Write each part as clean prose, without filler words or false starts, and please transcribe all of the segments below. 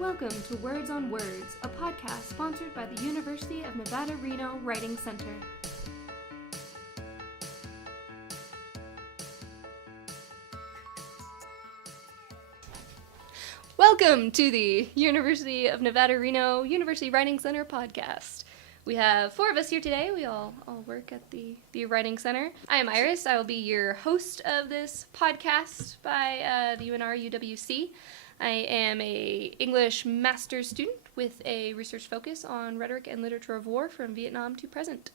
Welcome to Words on Words, a podcast sponsored by the University of Nevada, Reno Writing Center. Welcome to the University of Nevada, Reno University Writing Center podcast. We have 4 of us here today. We all work at the Writing Center. I am Iris. I will be your host of this podcast by the UNR UWC. I am a English master's student with a research focus on rhetoric and literature of war from Vietnam to present.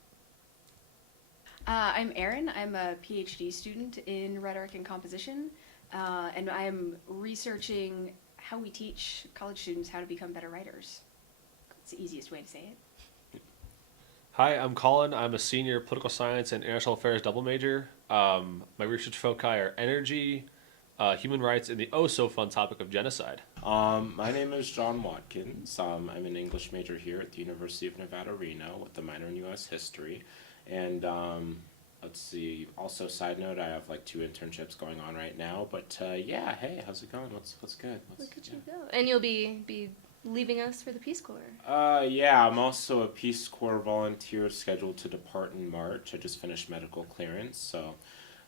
I'm Erin. I'm a PhD student in rhetoric and composition, and I'm researching how we teach college students how to become better writers. It's the easiest way to say it. Hi, I'm Colin. I'm a senior political science and international affairs double major. My research foci are energy, human rights, and the oh-so-fun topic of genocide. My name is John Watkins. I'm an English major here at the University of Nevada, Reno, with a minor in U.S. history. And let's see, also side note, I have like 2 internships going on right now. But yeah, hey, how's it going? What's good? Look at you go. And you'll be leaving us for the Peace Corps. Yeah, I'm also a Peace Corps volunteer scheduled to depart in March. I just finished medical clearance, so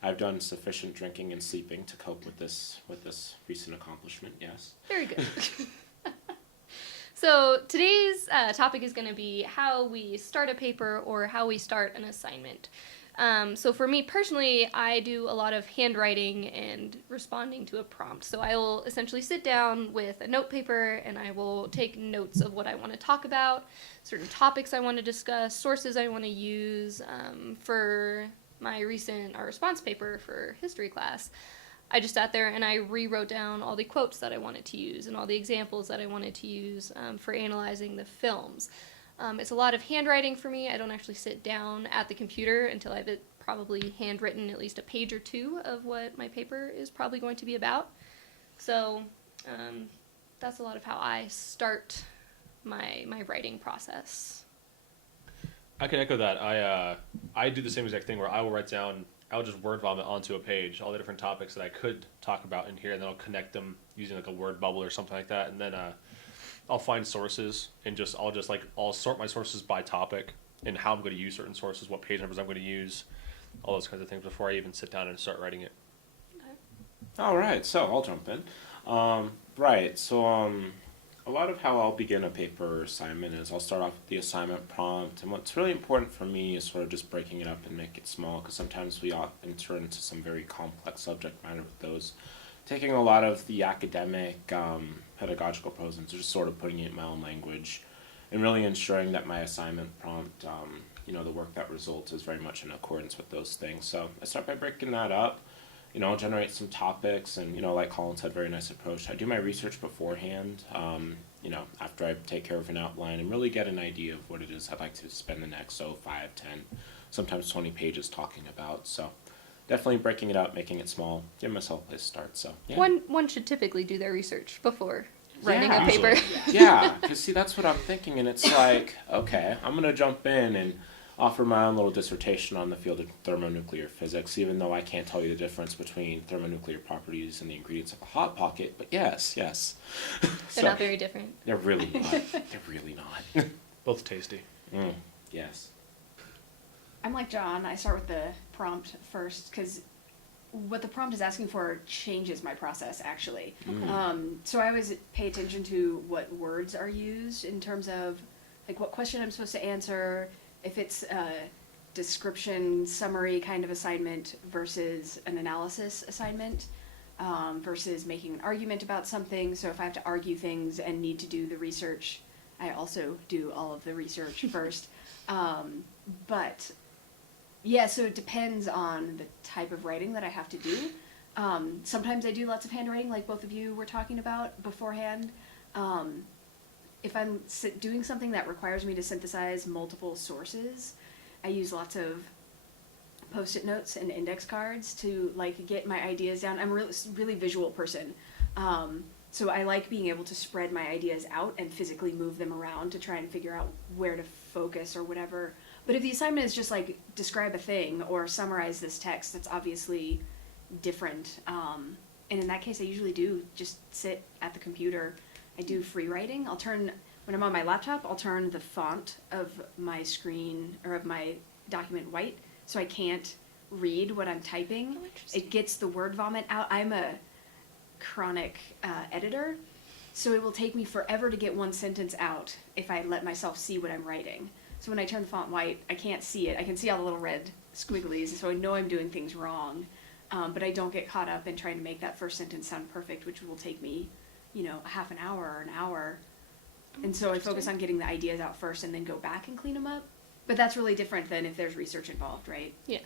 I've done sufficient drinking and sleeping to cope with this recent accomplishment, yes. Very good. So today's topic is going to be how we start a paper or how we start an assignment. So for me personally, I do a lot of handwriting and responding to a prompt. So I will essentially sit down with a note paper and I will take notes of what I want to talk about, certain topics I want to discuss, sources I want to use. For my recent response paper for history class, I just sat there and I rewrote down all the quotes that I wanted to use and all the examples that I wanted to use for analyzing the films. It's a lot of handwriting for me. I don't actually sit down at the computer until I've probably handwritten at least a page or 2 of what my paper is probably going to be about. So that's a lot of how I start my writing process. I can echo that. I do the same exact thing where I will just word vomit onto a page all the different topics that I could talk about in here, and then I'll connect them using like a word bubble or something like that, and then I'll find sources and I'll sort my sources by topic and how I'm going to use certain sources, what page numbers I'm going to use, all those kinds of things before I even sit down and start writing it. Okay. All right, so I'll jump in. A lot of how I'll begin a paper assignment is I'll start off with the assignment prompt, and what's really important for me is sort of just breaking it up and make it small, because sometimes we often turn into some very complex subject matter with those. Taking a lot of the academic, pedagogical pros and just sort of putting it in my own language, and really ensuring that my assignment prompt, the work that results is very much in accordance with those things. So I start by breaking that up. I'll generate some topics, and, like Colin said, very nice approach. I do my research beforehand, after I take care of an outline and really get an idea of what it is I'd like to spend the next 5, 10, sometimes 20 pages talking about. So definitely breaking it up, making it small, give myself a place to start. So yeah. One should typically do their research before writing a usually. paper. Yeah, because see, that's what I'm thinking, and it's like, okay, I'm going to jump in and offer my own little dissertation on the field of thermonuclear physics, even though I can't tell you the difference between thermonuclear properties and the ingredients of a Hot Pocket, but yes. They're not very different. They're really not. They're really not. Both tasty. Yes. I'm like John. I start with the prompt first because what the prompt is asking for changes my process, actually. So I always pay attention to what words are used in terms of like what question I'm supposed to answer, if it's a description, summary kind of assignment versus an analysis assignment, versus making an argument about something. So if I have to argue things and need to do the research, I also do all of the research first. But yeah, so it depends on the type of writing that I have to do. Sometimes I do lots of handwriting, like both of you were talking about beforehand. If I'm doing something that requires me to synthesize multiple sources, I use lots of post-it notes and index cards to get my ideas down. I'm a really visual person, so I like being able to spread my ideas out and physically move them around to try and figure out where to focus or whatever. But if the assignment is just describe a thing or summarize this text, that's obviously different. And in that case, I usually do just sit at the computer I do free writing. When I'm on my laptop, I'll turn the font of my screen or of my document white so I can't read what I'm typing. Oh, interesting. It gets the word vomit out. I'm a chronic editor, so it will take me forever to get one sentence out if I let myself see what I'm writing. So when I turn the font white, I can't see it. I can see all the little red squigglies, so I know I'm doing things wrong. But I don't get caught up in trying to make that first sentence sound perfect, which will take me, a half an hour or an hour. And so I focus on getting the ideas out first and then go back and clean them up. But that's really different than if there's research involved, right? Yeah.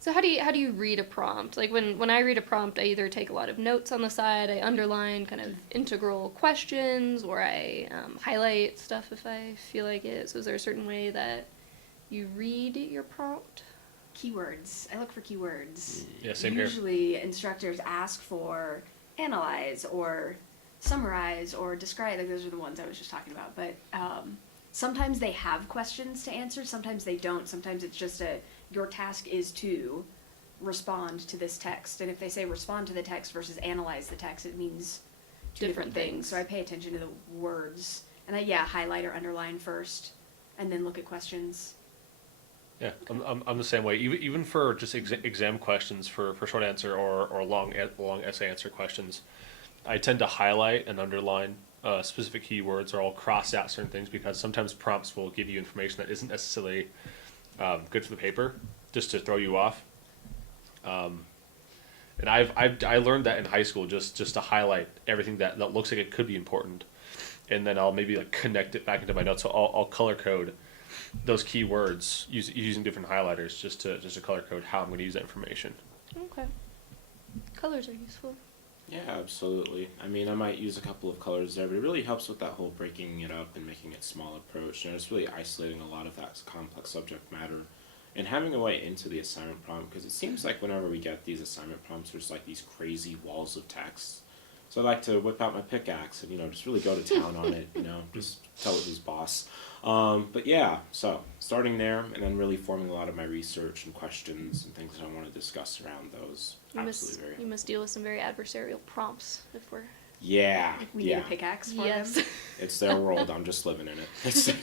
So how do you read a prompt? Like when I read a prompt, I either take a lot of notes on the side, I underline kind of integral questions, or I highlight stuff if I feel like it. So is there a certain way that you read your prompt? keywords. I look for keywords. Yeah, same here. Usually instructors ask for analyze or summarize or describe. Like those are the ones I was just talking about. But sometimes they have questions to answer. Sometimes they don't. Sometimes it's just your task is to respond to this text. And if they say respond to the text versus analyze the text, it means two different things. So I pay attention to the words. And I highlight or underline first and then look at questions. Yeah, I'm the same way. Even for just exam questions for short answer or long essay answer questions, I tend to highlight and underline specific keywords, or I'll cross out certain things because sometimes prompts will give you information that isn't necessarily good for the paper, just to throw you off. And I learned that in high school, just to highlight everything that looks like it could be important, and then I'll maybe like connect it back into my notes. So I'll color code those keywords using different highlighters just to color code how I'm going to use that information. Okay. Colors are useful. Yeah, absolutely. I mean, I might use a couple of colors there, but it really helps with that whole breaking it up and making it small approach. It's really isolating a lot of that complex subject matter and having a way into the assignment prompt, because it seems like whenever we get these assignment prompts, there's like these crazy walls of text. So I like to whip out my pickaxe and, just really go to town on it, just tell it who's boss. But yeah, so starting there and then really forming a lot of my research and questions and things that I want to discuss around those. You must deal with some very adversarial prompts if we're... Yeah. We need a pickaxe for Yes. them. It's their world. I'm just living in it.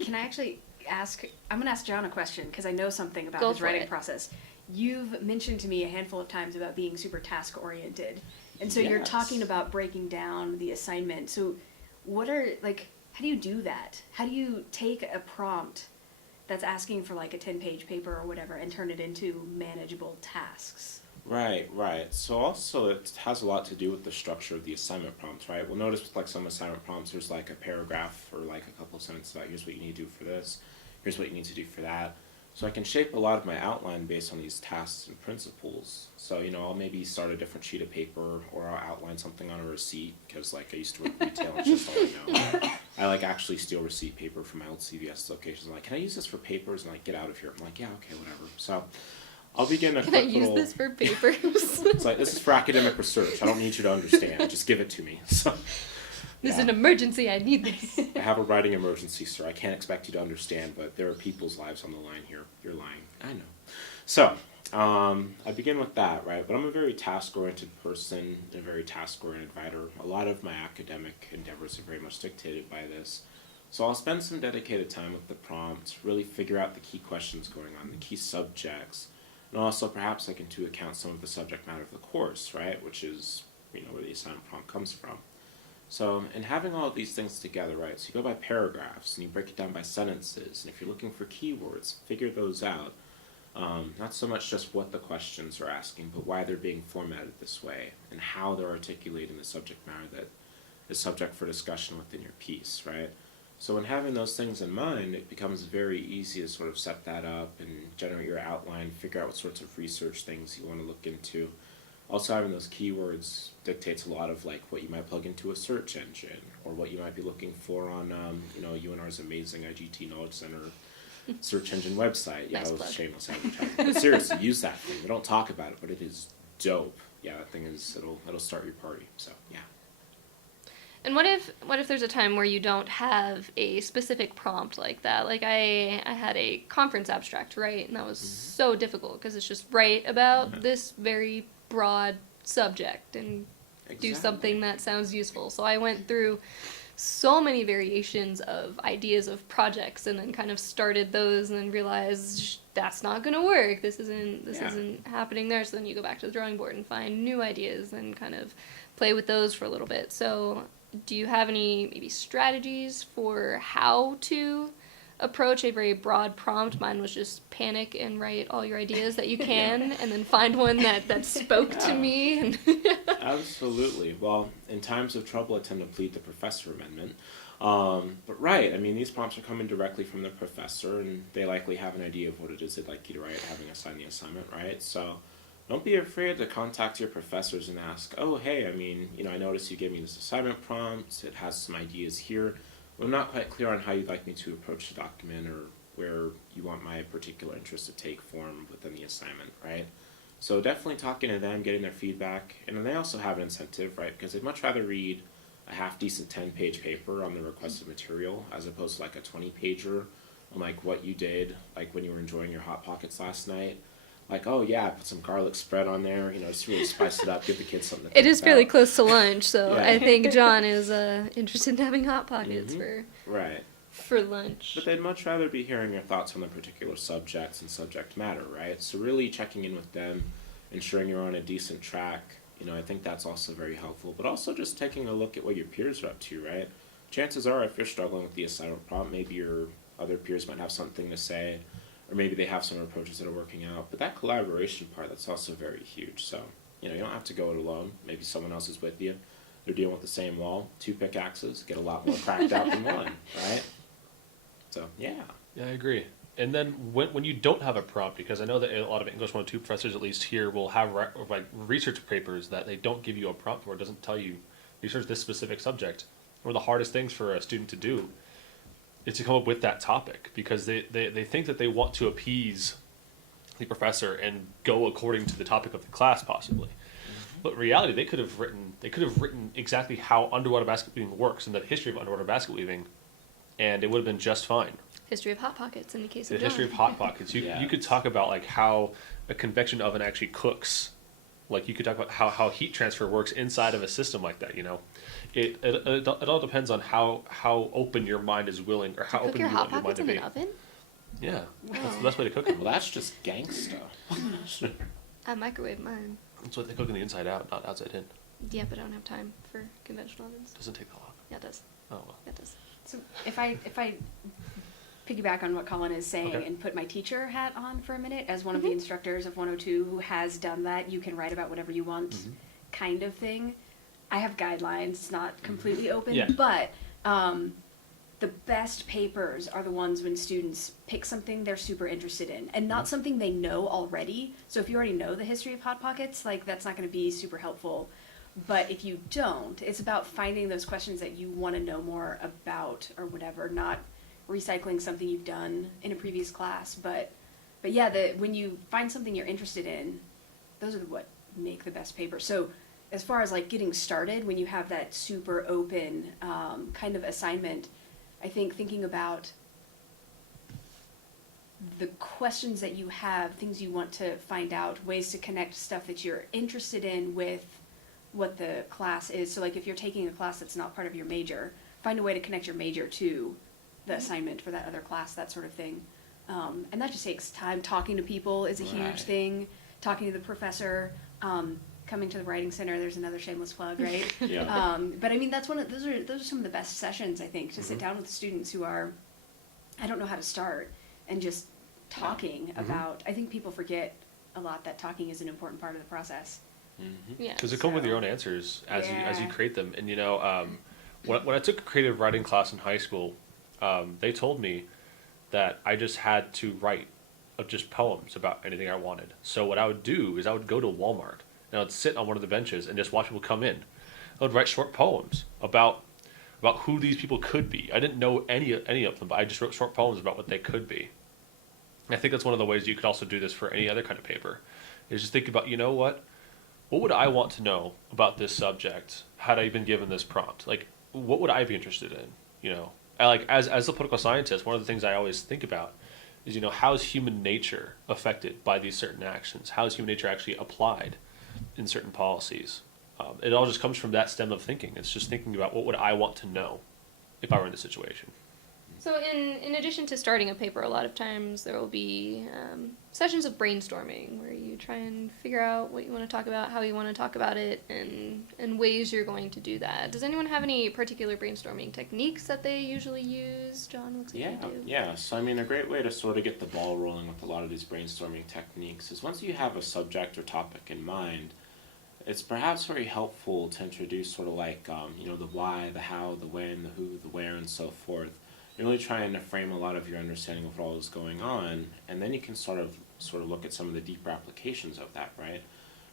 Can I actually ask, I'm going to ask John a question because I know something about Go his for writing it. process. You've mentioned to me a handful of times about being super task oriented. And so you're Yes. talking about breaking down the assignment. So how do you do that? How do you take a prompt that's asking for like a 10-page paper or whatever and turn it into manageable tasks? Right. So also it has a lot to do with the structure of the assignment prompts, right? We'll notice with like some assignment prompts, there's like a paragraph or like a couple of sentences about here's what you need to do for this, here's what you need to do for that. So I can shape a lot of my outline based on these tasks and principles. So, I'll maybe start a different sheet of paper, or I'll outline something on a receipt, because like I used to work retail, and it's just all I know. I like actually steal receipt paper from my old CVS locations. I'm like, can I use this for papers? And like, get out of here. I'm like, yeah, okay, whatever. So I'll begin a Can I quick use little... this for papers? It's like, this is for academic research. I don't need you to understand. Just give it to me. So, This is yeah. an emergency. I need this. I have a writing emergency, sir. I can't expect you to understand, but there are people's lives on the line here. You're lying. I know. So, I begin with that, right? But I'm a very task-oriented person, a very task-oriented writer. A lot of my academic endeavors are very much dictated by this. So I'll spend some dedicated time with the prompt, really figure out the key questions going on, the key subjects, and also perhaps take into account some of the subject matter of the course, right? Which is, where the assignment prompt comes from. So, in having all of these things together, right, so you go by paragraphs, and you break it down by sentences, and if you're looking for keywords, figure those out. Not so much just what the questions are asking, but why they're being formatted this way, and how they're articulating the subject matter that is subject for discussion within your piece, right? So when having those things in mind, it becomes very easy to sort of set that up and generate your outline, figure out what sorts of research things you want to look into. Also, having those keywords dictates a lot of like what you might plug into a search engine, or what you might be looking for on, UNR's amazing IGT Knowledge Center search engine website. Yeah, Nice that was plug. a shameless advertisement. But seriously, use that thing. We don't talk about it, but it is dope. Yeah, that thing is it'll start your party. So yeah. And what if there's a time where you don't have a specific prompt like that? Like I had a conference abstract to write, and that was so difficult because it's just write about this very broad subject, and do Exactly. something that sounds useful. So I went through so many variations of ideas of projects and then kind of started those and then realized that's not going to work. This Yeah. isn't happening there. So then you go back to the drawing board and find new ideas and kind of play with those for a little bit. So do you have any maybe strategies for how to approach a very broad prompt? Mine was just panic and write all your ideas that you can and then find one that spoke to Yeah. me. And Absolutely. Well, in times of trouble, I tend to plead the professor amendment. But right, I mean, these prompts are coming directly from the professor, and they likely have an idea of what it is they'd like you to write, having assigned the assignment, right? So don't be afraid to contact your professors and ask, oh, hey, I mean, I noticed you gave me this assignment prompt. It has some ideas here. I'm not quite clear on how you'd like me to approach the document or where you want my particular interest to take form within the assignment, right? So definitely talking to them, getting their feedback, and then they also have an incentive, right? Because they'd much rather read a half-decent 10-page paper on the requested material as opposed to like a 20-pager on like what you did, like when you were enjoying your Hot Pockets last night. Like, oh yeah, put some garlic spread on there, just really spice it up, give the kids something to it think is fairly about. close to lunch, so Yeah. I think John is interested in having Hot Pockets Mhm. Right. for lunch. But they'd much rather be hearing your thoughts on the particular subjects and subject matter, right? So really checking in with them, ensuring you're on a decent track, I think that's also very helpful. But also just taking a look at what your peers are up to, right? Chances are if you're struggling with the assignment prompt, maybe your other peers might have something to say, or maybe they have some approaches that are working out. But that collaboration part, that's also very huge. So, you don't have to go it alone. Maybe someone else is with you. They're dealing with the same wall. 2 pickaxes get a lot more cracked out than one, right? So, yeah. Yeah, I agree. And then when you don't have a prompt, because I know that a lot of English 102 professors, at least here, will have like research papers that they don't give you a prompt for. It doesn't tell you research this specific subject. One of the hardest things for a student to do is to come up with that topic, because they think that they want to appease the professor and go according to the topic of the class possibly. But in reality, they could have written exactly how underwater basket weaving works and the history of underwater basket weaving, and it would have been just fine. History of Hot Pockets in the case The of John. history of Hot Pockets. You Yeah. you could talk about like how a convection oven actually cooks. Like you could talk about how heat transfer works inside of a system like that. It all depends on how open your mind is willing, or how Cook open your you Hot want your mind Pockets to in be. an oven? Yeah, that's Wow. the best way to cook them. Well, that's just gangsta. I microwave mine. That's what they cook in the inside out, not outside in. Yeah, but I don't have time for conventional ovens. Doesn't take that long. Yeah, it does. Oh well. Yeah, it does. So if I piggyback on what Colin is saying Okay. and put my teacher hat on for a minute, as one of the instructors of 102 who has done that, you can write about whatever you want kind of thing. I have guidelines, it's not completely open, Yeah. but the best papers are the ones when students pick something they're super interested in and not something they know already. So if you already know the history of Hot Pockets, like that's not going to be super helpful. But if you don't, it's about finding those questions that you want to know more about or whatever, not recycling something you've done in a previous class. But yeah, when you find something you're interested in, those are what make the best paper. So as far as like getting started, when you have that super open kind of assignment, I think thinking about the questions that you have, things you want to find out, ways to connect stuff that you're interested in with what the class is. So like if you're taking a class that's not part of your major, find a way to connect your major to the assignment for that other class, that sort of thing. And that just takes time. Talking to people is a huge Right. thing. Talking to the professor, coming to the writing center. There's another shameless plug, right? Yeah. But I mean, those are some of the best sessions, I think, to sit down with students who are, I don't know how to start, and just talking about. I think people forget a lot that talking is an important part of the process. Yeah. Because they come with So- your own answers as you Yeah. create them. And when I took a creative writing class in high school, they told me that I just had to write just poems about anything I wanted. So what I would do is I would go to Walmart and I would sit on one of the benches and just watch people come in. I would write short poems about who these people could be. I didn't know any of them, but I just wrote short poems about what they could be. And I think that's one of the ways you could also do this for any other kind of paper. Is just think about, what would I want to know about this subject had I been given this prompt? Like, what would I be interested in? As a political scientist, one of the things I always think about is, how is human nature affected by these certain actions? How is human nature actually applied in certain policies? It all just comes from that stem of thinking. It's just thinking about what would I want to know if I were in this situation. So in addition to starting a paper, a lot of times there will be sessions of brainstorming where you try and figure out what you want to talk about, how you want to talk about it, and ways you're going to do that. Does anyone have any particular brainstorming techniques that they usually use? John, looks like you do. Yeah. So I mean, a great way to sort of get the ball rolling with a lot of these brainstorming techniques is once you have a subject or topic in mind, it's perhaps very helpful to introduce sort of like, the why, the how, the when, the who, the where, and so forth. You're really trying to frame a lot of your understanding of what all is going on, and then you can sort of look at some of the deeper applications of that, right?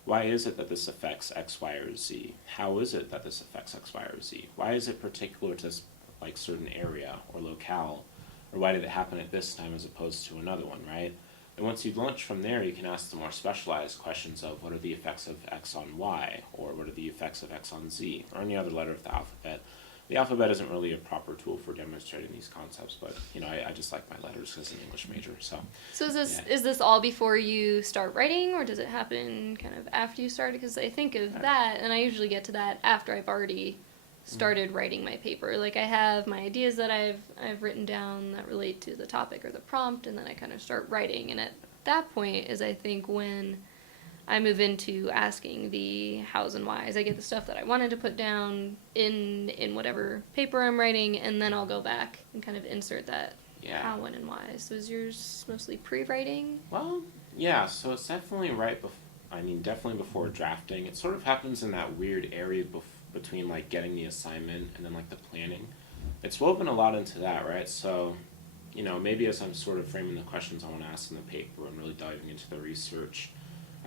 Why is it that this affects X, Y, or Z? How is it that this affects X, Y, or Z? Why is it particular to this like certain area or locale? Or why did it happen at this time as opposed to another one, right? And once you launch from there, you can ask the more specialized questions of what are the effects of X on Y, or what are the effects of X on Z, or any other letter of the alphabet. The alphabet isn't really a proper tool for demonstrating these concepts, but I just like my letters as an English major. So Is this all before you start writing, or does it happen kind of after you start? Because I think of that, and I usually get to that after I've already started writing my paper. Like I have my ideas that I've written down that relate to the topic or the prompt, and then I kind of start writing. And at that point is I think when I move into asking the hows and whys. I get the stuff that I wanted to put down in whatever paper I'm writing, and then I'll go back and kind of insert that how, when, and why. So is yours mostly pre-writing? Well, yeah, so it's definitely definitely before drafting. It sort of happens in that weird area between like getting the assignment and then like the planning. It's woven a lot into that, right? So, maybe as I'm sort of framing the questions I want to ask in the paper and really diving into the research,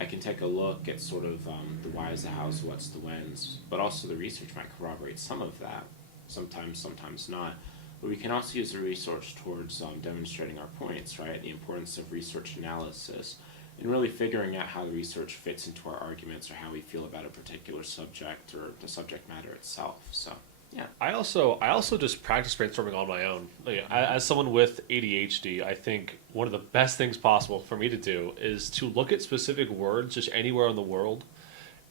I can take a look at sort of the whys, the hows, the whats, the whens, but also the research might corroborate some of that, sometimes not. But we can also use the research towards demonstrating our points, right? The importance of research analysis, and really figuring out how the research fits into our arguments or how we feel about a particular subject or the subject matter itself. So, yeah. I also just practice brainstorming on my own. As someone with ADHD, I think one of the best things possible for me to do is to look at specific words just anywhere in the world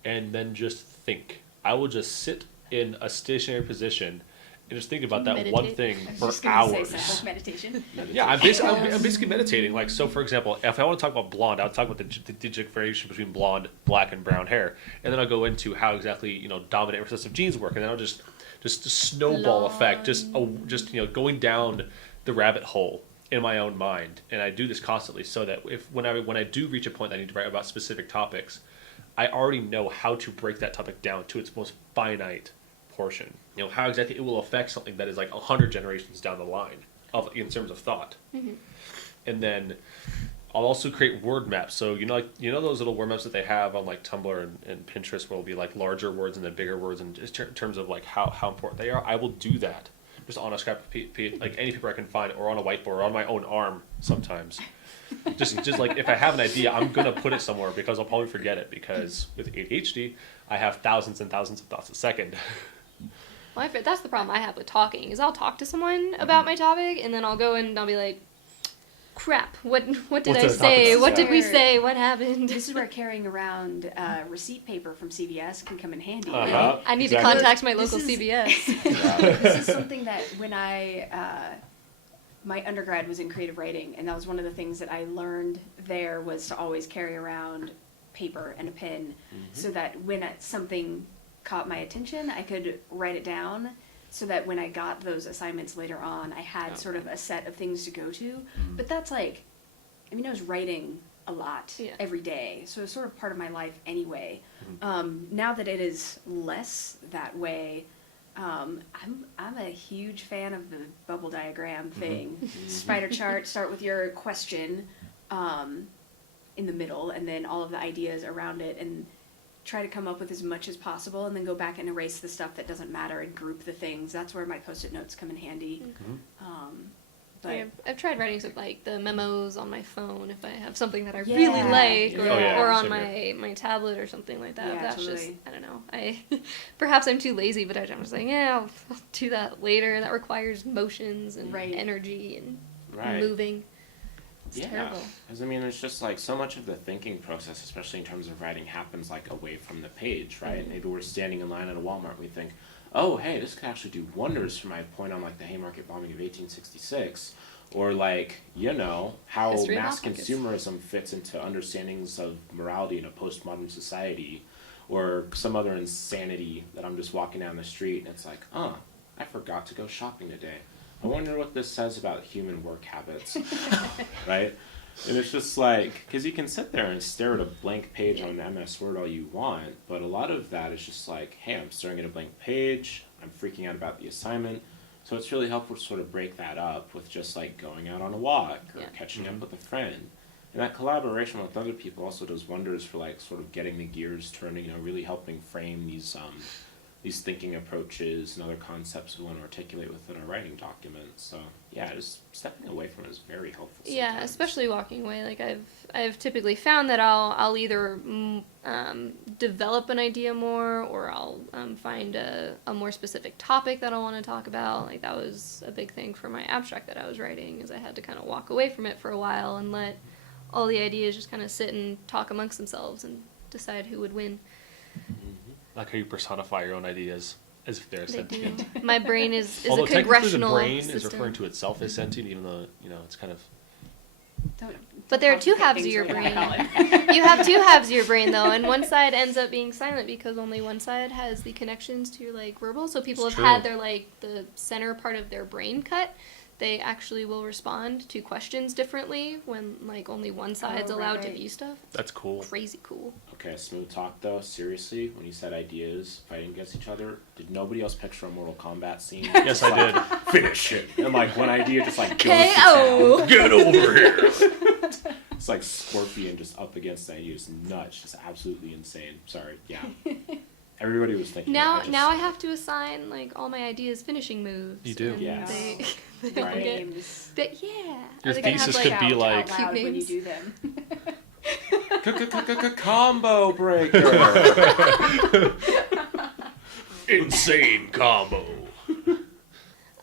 and then just think. I will just sit in a stationary position and just think about that one thing for hours. Like meditation. Yeah, I'm basically meditating. Like, so for example, if I want to talk about blonde, I'll talk about the differentiation between blonde, black, and brown hair, and then I'll go into how exactly dominant and recessive genes work, and then I'll just a snowball effect, just going down the rabbit hole in my own mind, and I do this constantly so that when I do reach a point that I need to write about specific topics, I already know how to break that topic down to its most finite portion. How exactly it will affect something that is like 100 generations down the line in terms of thought. Mm-hmm. And then I'll also create word maps. So those little word maps that they have on like Tumblr and Pinterest, where it'll be like larger words and then bigger words, and just in terms of like how important they are. I will do that just on a scrap of paper, like any paper I can find, or on a whiteboard, or on my own arm sometimes. just like if I have an idea, I'm gonna put it somewhere because I'll probably forget it, because with ADHD, I have thousands and thousands of thoughts a second. Well, that's the problem I have with talking, is I'll talk to someone about my topic, and then I'll go and I'll be like, crap, what did I say? What did we say? What happened? This is where carrying around receipt paper from CVS can come in handy. Uh-huh. I need to contact my local CVS. This is something that when my undergrad was in creative writing, and that was one of the things that I learned there, was to always carry around paper and a pen, so that when something caught my attention, I could write it down, so that when I got those assignments later on, I had sort of a set of things to go to. But that's like, I was writing a lot every day, so it's sort of part of my life anyway. Now that it is less that way, I'm a huge fan of the bubble diagram thing. Spider chart, start with your question in the middle, and then all of the ideas around it, and try to come up with as much as possible, and then go back and erase the stuff that doesn't matter and group the things. That's where my Post-it notes come in handy. But I've tried writing some, like the memos on my phone if I have something that I really like, or on my tablet or something like that. Yeah, That's totally. just, I don't know. Perhaps I'm too lazy, but I'm just like, I'll do that later. That requires motions and energy and moving. It's terrible. Because I mean, it's just like so much of the thinking process, especially in terms of writing, happens like away from the page, right? Mm-hmm. Maybe we're standing in line at a Walmart and we think, oh, hey, this could actually do wonders for my point on like the Haymarket bombing of 1866. Or like, you know, how History of mass hot pockets. consumerism fits into understandings of morality in a postmodern society. Or some other insanity that I'm just walking down the street and it's like, I forgot to go shopping today. I wonder what this says about human work habits, right? And it's just like, because you can sit there and stare at a blank page on MS Word all you want, but a lot of that is just like, hey, I'm staring at a blank page, I'm freaking out about the assignment. So it's really helpful to sort of break that up with just like going out on a walk or catching up with a friend. And that collaboration with other people also does wonders for like sort of getting the gears turning, you know, really helping frame these thinking approaches and other concepts we want to articulate within our writing documents. So yeah, just stepping away from it is very helpful. Yeah, sometimes. especially walking away. Like I've typically found that I'll either develop an idea more, or I'll find a more specific topic that I want to talk about. Like that was a big thing for my abstract that I was writing, is I had to kind of walk away from it for a while and let all the ideas just kind of sit and talk amongst themselves and decide who would win. Like how you personify your own ideas as if they're They do. sentient. My brain is Although a technically congressional the brain system. is referring to itself as sentient, even though, you know, it's kind of... But there are two halves of your brain. You have two halves of your brain, though, and one side ends up being silent because only one side has the connections to your, like, verbal. So people It's have true. had their, like, the center part of their brain cut. They actually will respond to questions differently when, like, only one side's allowed to right. view stuff. That's cool. Crazy cool. Okay, smooth talk though. Seriously, when you said ideas fighting against each other, did nobody else picture a Mortal Kombat scene? Yes, I did. Finish it. And like one idea just like goes KO. to town. Get over here! It's like Scorpion just up against the idea. It's nuts. Just absolutely insane. Sorry. Yeah. Everybody was thinking. Now, that. just, now I have to assign, like, all my ideas finishing moves. You do. And Yes. they Right. all get... Names. But, yeah. Your Are they gonna have, thesis like, could be Shout like- out loud Cute when you names. do them. Combo breaker. Insane combo.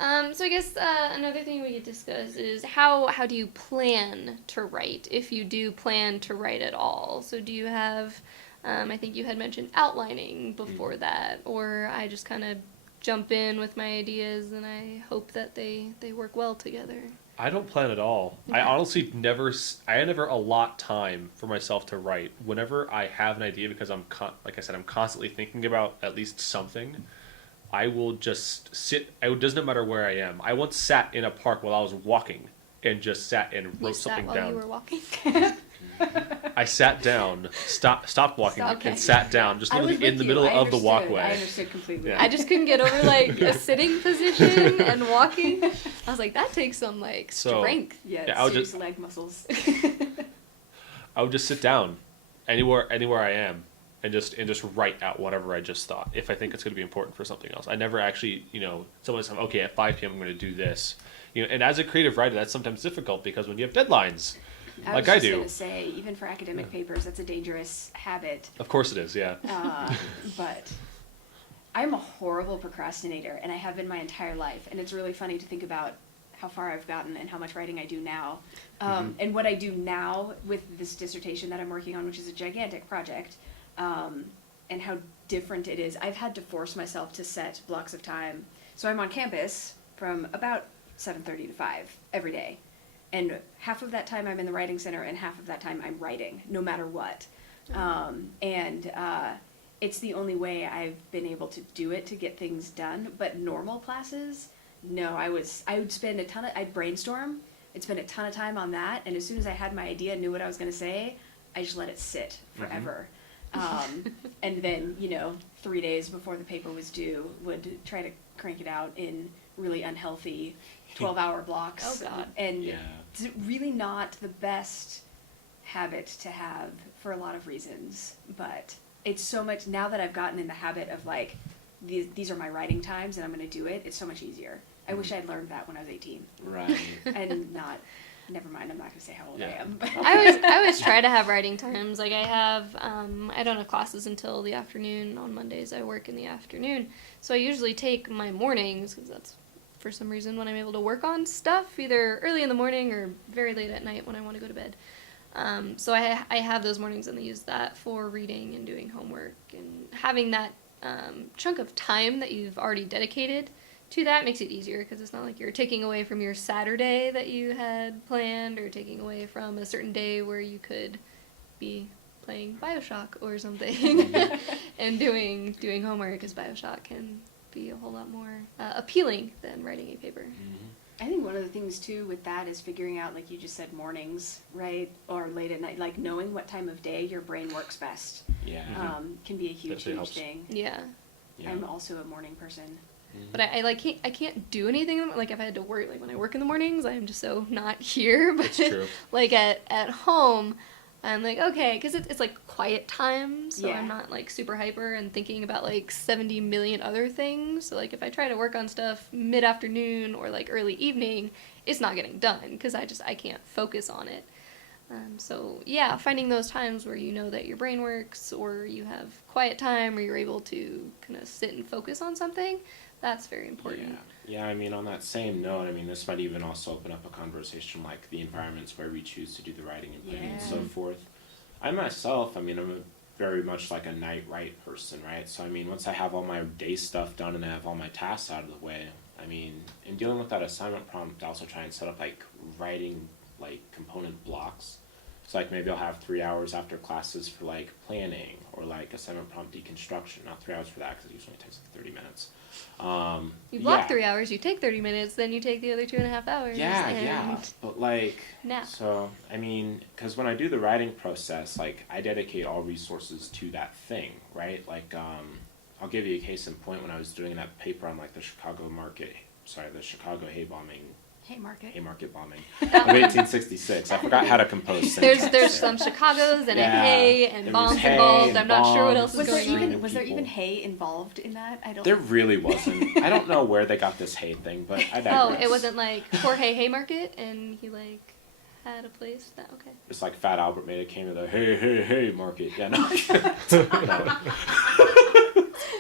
So I guess another thing we could discuss is how do you plan to write, if you do plan to write at all? So do you have, I think you had mentioned outlining before that, or I just kind of jump in with my ideas and I hope that they work well together? I don't plan at all. Okay. I honestly never allot time for myself to write. Whenever I have an idea, because like I said, I'm constantly thinking about at least something, I will just sit. It doesn't matter where I am. I once sat in a park while I was walking and just sat and wrote You sat something while down. you were walking? I sat down, stopped walking, Okay. and sat down, just I was literally in with the you. middle I of the understood. walkway. I understood completely. Yeah. I just couldn't get over, like, a sitting position and walking. I was like, that takes some, like, So- strength. Yeah, Yeah, I would serious just- leg muscles. I would just sit down, anywhere I am, and just write out whatever I just thought. If I think it's going to be important for something else, I never actually, someone's like, okay, at 5 p.m. I'm going to do this. And as a creative writer, that's sometimes difficult because when you have deadlines, like I was just do. gonna say, even for academic papers, that's a dangerous habit. Of course it is, yeah. But I'm a horrible procrastinator, and I have been my entire life. And it's really funny to think about how far I've gotten and how much writing I do now. And what I do now with this dissertation that I'm working on, which is a gigantic project, and how different it is. I've had to force myself to set blocks of time. So I'm on campus from about 7:30 to 5 every day. And half of that time I'm in the writing center, and half of that time I'm writing, no matter what. It's the only way I've been able to do it to get things done. But normal classes, no, I would spend I'd brainstorm. I'd spend a ton of time on that, and as soon as I had my idea, knew what I was going to say, I just let it sit forever. And then, 3 days before the paper was due, would try to crank it out in really unhealthy 12-hour blocks. Oh, God. And Yeah. it's really not the best habit to have for a lot of reasons, but it's so much, now that I've gotten in the habit of like, these are my writing times and I'm going to do it, it's so much easier. I wish I'd learned that when I was 18. Right. And never mind, I'm not going to say how old I Yeah. am. I always try to have writing times. Like I don't have classes until the afternoon. On Mondays I work in the afternoon. So I usually take my mornings, because that's for some reason when I'm able to work on stuff, either early in the morning or very late at night when I want to go to bed. So I have those mornings and I use that for reading and doing homework, and having that chunk of time that you've already dedicated to that makes it easier, because it's not like you're taking away from your Saturday that you had planned, or taking away from a certain day where you could be playing BioShock or something and doing homework, because BioShock can be a whole lot more appealing than writing a paper. I think one of the things too with that is figuring out, like you just said, mornings, right, or late at night, like knowing what time of day your brain works best. Yeah. Can be a huge Definitely helps. thing. Yeah. Yeah. I'm also a morning person. But I can't do anything, like if I had to work, like when I work in the mornings, I'm just so not here. But That's true. like at home, I'm like, okay, because it's like quiet time, so Yeah. I'm not like super hyper and thinking about like 70 million other things. So like if I try to work on stuff mid-afternoon or like early evening, it's not getting done because I can't focus on it. So yeah, finding those times where you know that your brain works, or you have quiet time, or you're able to kind of sit and focus on something, that's very important. Yeah, I mean, on that same note, I mean, this might even also open up a conversation like the environments where we choose to do the writing and putting and so Yeah. forth. I myself, I mean, I'm very much like a night write person, right? So, I mean, once I have all my day stuff done and I have all my tasks out of the way, I mean, in dealing with that assignment prompt, I also try and set up like writing like component blocks. So like maybe I'll have 3 hours after classes for like planning, or like assignment prompt deconstruction. Not 3 hours for that because it usually takes like 30 minutes. You block yeah. 3 hours, you take 30 minutes, then you take the other 2.5 hours. Yeah, and yeah, but like, nap. so I mean, because when I do the writing process, like I dedicate all resources to that thing, right? Like, I'll give you a case in point. When I was doing that paper on like the Chicago hay market bombing of 1866. I forgot how to compose syntax There's there. some Chicago's and Yeah, a hay and there bombs was hay involved. and I'm not sure what else bombs. is Was there going on. even was there people. even hay involved in that? I don't. There really wasn't. I don't know where they got this hay thing, but I digress. Oh, it wasn't like Jorge Haymarket and he like had a place that okay. It's like Fat Albert made it came to the hey market. Yeah, no. No.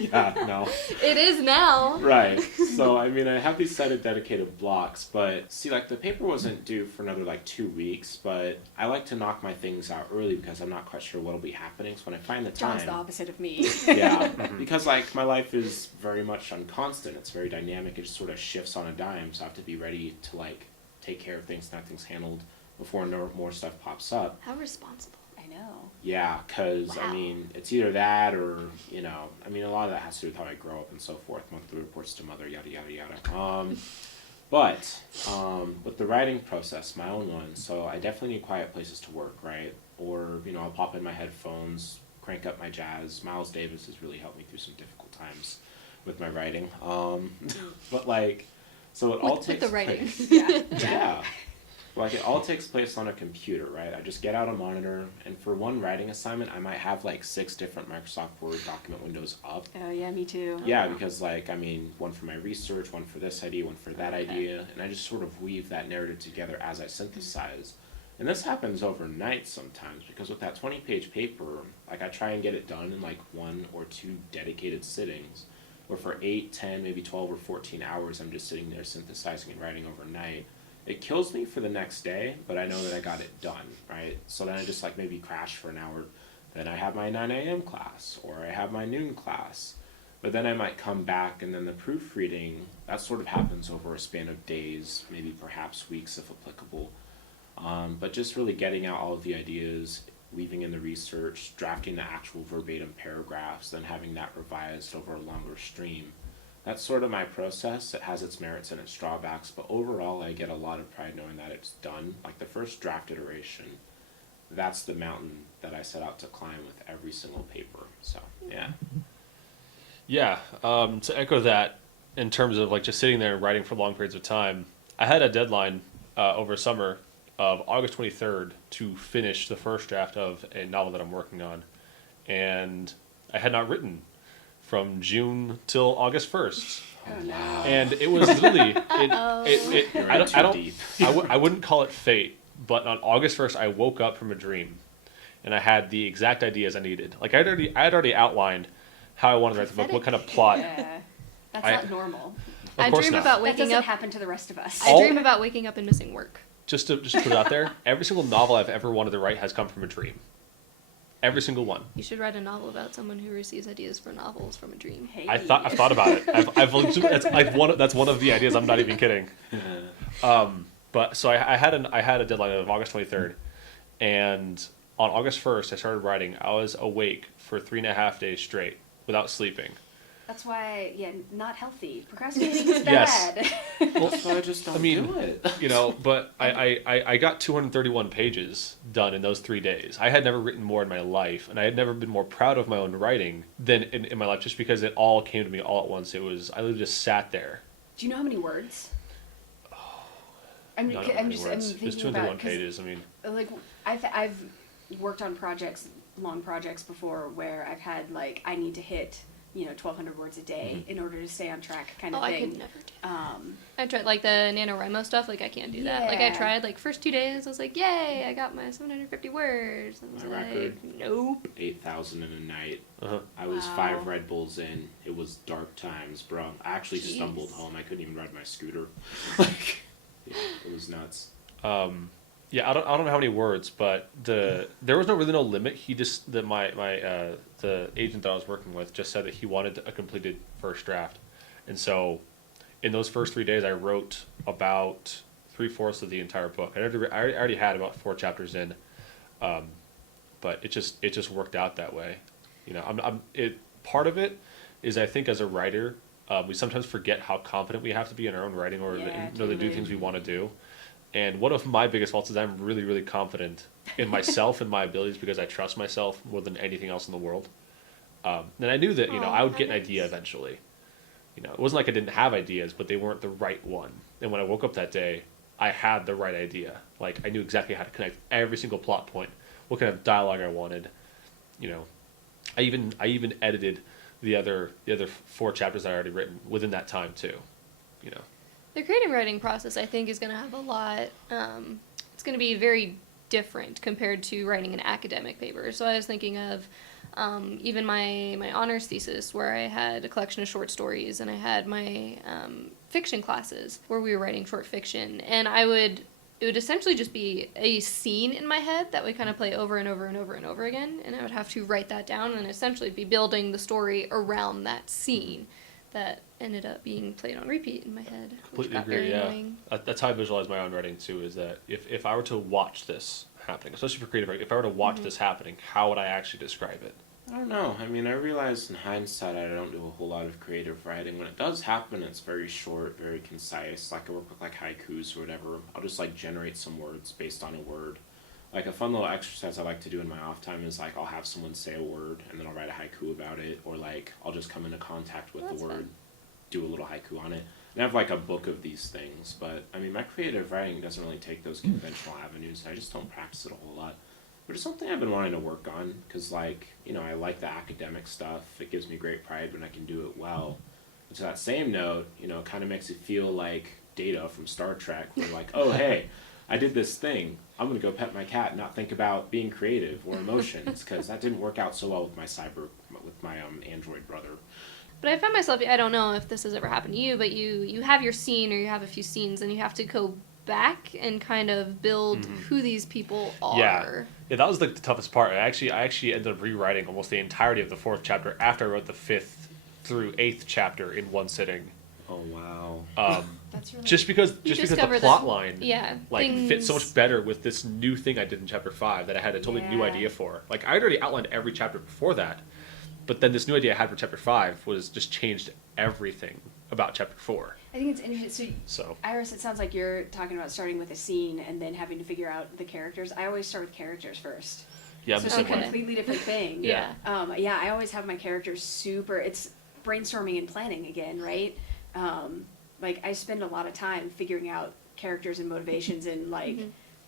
Yeah, no. It is now. Right. So, I mean, I have these set of dedicated blocks, but see, like, the paper wasn't due for another, like, 2 weeks, but I like to knock my things out early because I'm not quite sure what'll be happening. So when I find the time... John's the opposite of me. Yeah, because, like, my life is very much unconstant. It's very dynamic. It just sort of shifts on a dime, so I have to be ready to, like, take care of things, have things handled before more stuff pops up. How responsible. I know. Yeah, because, Wow. I mean, it's either that or, you know, I mean, a lot of that has to do with how I grow up and so forth, monthly reports to mother, yada, yada, yada. But with the writing process, my own one, so I definitely need quiet places to work, right? Or, you know, I'll pop in my headphones, crank up my jazz. Miles Davis has really helped me through some difficult times with my writing. But, like, so it all With takes the writing. place. Yeah. Yeah. Like, it all takes place on a computer, right? I just get out a monitor, and for one writing assignment, I might have, like, 6 different Microsoft Word document windows up. Oh yeah, me too. Yeah, because, like, I mean, one for my research, one for this idea, one for that idea, and I just sort of weave that narrative together as I synthesize. And this happens overnight sometimes, because with that 20-page paper, like, I try and get it done in, like, 1 or 2 dedicated sittings, or for 8, 10, maybe 12 or 14 hours, I'm just sitting there synthesizing and writing overnight. It kills me for the next day, but I know that I got it done, right? So then I just like maybe crash for an hour. Then I have my 9 a.m. class, or I have my noon class. But then I might come back, and then the proofreading, that sort of happens over a span of days, maybe perhaps weeks if applicable. But just really getting out all of the ideas, weaving in the research, drafting the actual verbatim paragraphs, then having that revised over a longer stream. That's sort of my process. It has its merits and its drawbacks, but overall I get a lot of pride knowing that it's done. Like the first draft iteration, that's the mountain that I set out to climb with every single paper. So, yeah. Yeah, to echo that, in terms of like just sitting there and writing for long periods of time, I had a deadline over summer of August 23rd to finish the first draft of a novel that I'm working on, and I had not written from June till August 1st. Oh no. And it was literally You're I in don't too deep. I wouldn't call it fate, but on August 1st I woke up from a dream and I had the exact ideas I needed. Like I had already outlined how I wanted to write the book, what kind of plot. Yeah. That's I- not normal. I course dream not. about That waking doesn't up. happen to the rest of us. I All- dream about waking up and missing work. Just to put it out there, every single novel I've ever wanted to write has come from a dream. Every single one. You should write a novel about someone who receives ideas for novels from a dream. Hey. I've thought about it. That's one of the ideas. I'm not even kidding. But so I had a deadline of August 23rd, and on August 1st I started writing. I was awake for 3.5 days straight without sleeping. That's why, yeah, not healthy. Procrastinating is Yes. bad. That's why I just don't do it. You know, but I got 231 pages done in those 3 days. I had never written more in my life, and I had never been more proud of my own writing than in my life, just because it all came to me all at once. I literally just sat there. Do you know how many words? Not how many I'm words. There's thinking 231 about, 'cause, pages. I mean, like, I've worked on long projects before where I've had, like, I need to hit, 1,200 words a day in order to stay on track kind Oh, of I thing. could never do that. Um, I tried like the NaNoWriMo stuff. Like I can't do that. Like I Yeah. tried like first 2 days. I was like, yay! I got my 750 words. I was My like, record. nope. 8,000 in a night. uh-huh. I was Wow. 5 Red Bulls in. It was dark times, bro. I actually Jeez. stumbled home. I couldn't even ride my scooter. Like, yeah, it was nuts. Yeah, I don't know how many words, but there was really no limit. He just the agent that I was working with just said that he wanted a completed first draft, and so in those first 3 days I wrote about 3/4 of the entire book. I already had about 4 chapters in, but it just worked out that way. You know, part of it is I think as a writer we sometimes forget how confident we have to be in our own writing or Yeah, to do totally. things we want to do. And one of my biggest faults is I'm really, really confident in myself and my abilities because I trust myself more than anything else in the world. And I knew that, I would get an idea eventually. It wasn't like I didn't have ideas, but they weren't the right one. And when I woke up that day, I had the right idea. Like, I knew exactly how to connect every single plot point, what kind of dialogue I wanted. I even edited the other 4 chapters I already written within that time too. The creative writing process, I think, is going to have a lot. It's going to be very different compared to writing an academic paper. So I was thinking of even my honors thesis, where I had a collection of short stories, and I had my fiction classes where we were writing short fiction, and it would essentially just be a scene in my head that would kind of play over and over and over and over again, and I would have to write that down and essentially be building the story around that scene that ended up being played on repeat in my head, which Completely got agree. very Yeah, annoying. that's how I visualize my own writing too. Is that if I were to watch this happening, especially for creative writing, if I were to watch this happening, how would I actually describe it? I don't know. I mean, I realize in hindsight I don't do a whole lot of creative writing. When it does happen, it's very short, very concise. Like I work with like haikus or whatever. I'll just like generate some words based on a word. Like a fun little exercise I like to do in my off time is like I'll have someone say a word and then I'll write a haiku about it, or like I'll just come into contact with That's the word, fun. do a little haiku on it. And I have like a book of these things, but I mean my creative writing doesn't really take those conventional avenues. I just don't practice it a whole lot. But it's something I've been wanting to work on because, like, I like the academic stuff. It gives me great pride when I can do it well. But to that same note, it kind of makes it feel like Data from Star Trek. Where like, oh, hey, I did this thing. I'm going to go pet my cat and not think about being creative or emotions because that didn't work out so well with my android brother. But I found myself, I don't know if this has ever happened to you, but you have your scene or you have a few scenes and you have to go back and kind of build who these people are. Yeah, that was like the toughest part. I actually ended up rewriting almost the entirety of the 4th chapter after I wrote the 5th through 8th chapter in one sitting. Oh, wow. That's really Just because the discover plot that- line yeah, fit so things- much better with this new thing I did in chapter 5 that I had a totally new Yeah. idea for. Like I had already outlined every chapter before that, but then this new idea I had for chapter 5 was just changed everything about chapter 4. I think it's interesting. So Iris, it sounds like you're talking about starting with a scene and then having to figure out the characters. I always start with characters first. yeah, I'm So the it's same a Okay. way. completely different thing. Yeah. Yeah, I always have my characters super. It's brainstorming and planning again, right? Like I spend a lot of time figuring out characters and motivations and like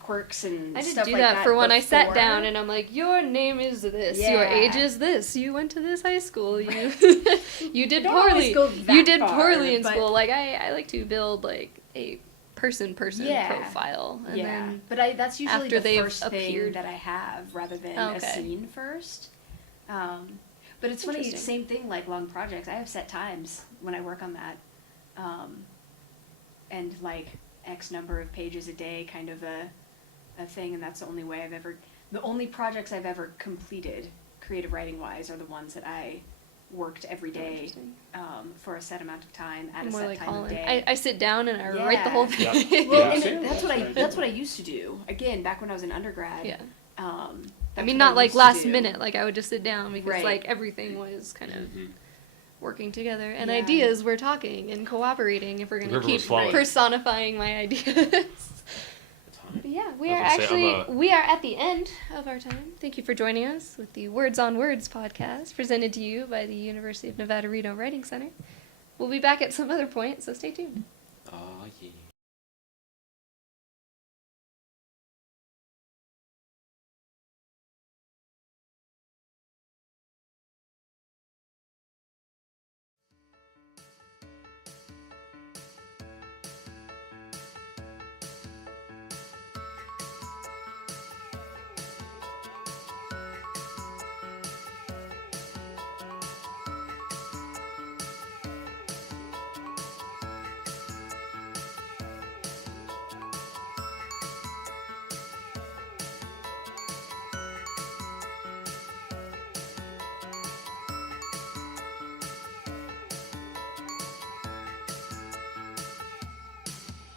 quirks and I did stuff do like that for when I sat before. down and I'm like, your name is this, your Yeah. age is this, you went to this high school, you you did Don't always poorly, go that you did far, poorly in but- school. Like I like to build like a person Yeah. profile, and Yeah, then but that's usually after the they've first appeared. thing that I have rather than Oh, a okay. scene first. But it's funny, Interesting. same thing like long projects. I have set times when I work on that. and like X number of pages a day, kind of a thing, and that's the only projects I've ever completed, creative writing wise, are the ones that I worked every day Interesting. for a set amount of time at a More set like time of Colin. day. I sit down and I write the whole Yeah. thing. Well, Yeah. and Yeah. that's what I used to do. Again, back when I was an undergrad. Yeah. I I mean, not like last minute. Like I would just sit down because Right. like everything was kind of Mhm. working together, and Yeah. ideas were talking and cooperating if we're going to river was keep flowing. personifying my ideas. But yeah, we I are was gonna say, actually we are at the end of our time. Thank you for joining us with the Words on Words podcast presented to you by the University of Nevada, Reno Writing Center. We'll be back at some other point, so stay tuned. Oh, yeah.